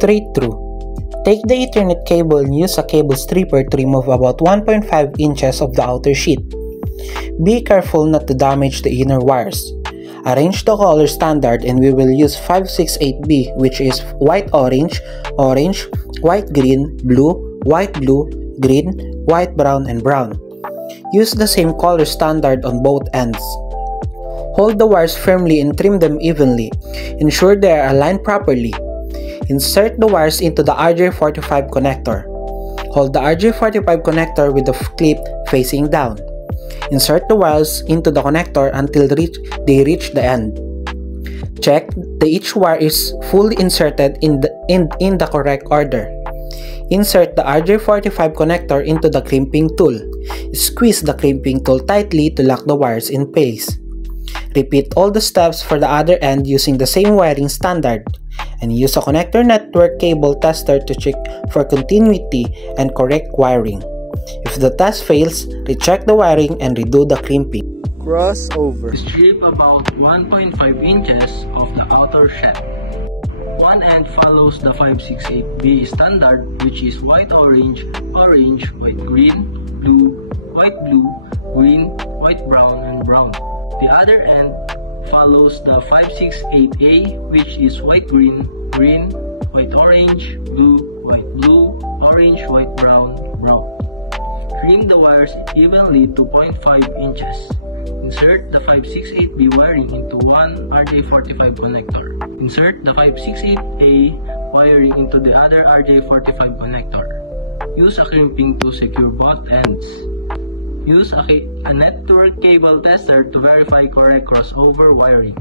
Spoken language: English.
straight through. Take the Ethernet cable and use a cable stripper to remove about 1.5 inches of the outer sheet. Be careful not to damage the inner wires. Arrange the color standard and we will use 568B, which is white-orange, orange, white-green, blue, white-blue, green, white-brown, and brown. Use the same color standard on both ends. Hold the wires firmly and trim them evenly. Ensure they are aligned properly. Insert the wires into the RJ45 connector. Hold the RJ45 connector with the clip facing down. Insert the wires into the connector until they reach the end. Check that each wire is fully inserted in the correct order. Insert the RJ45 connector into the crimping tool. Squeeze the crimping tool tightly to lock the wires in place. Repeat all the steps for the other end using the same wiring standard, and use a connector network cable tester to check for continuity and correct wiring. If the test fails, recheck the wiring and redo the crimping. Crossover. Strip about 1.5 inches of the outer shell. One end follows the 568B standard, which is white-orange, orange, white-green, blue, white-blue, green, white-brown, and brown. The other end follows the 568A, which is white-green, green, white-orange, blue, white-blue, orange, white-brown, brown. Trim the wires evenly to 0.5 inches. Insert the 568B wiring into one RJ45 connector. Insert the 568A wiring into the other RJ45 connector. Use a crimping to secure both ends. Use a network cable tester to verify correct crossover wiring.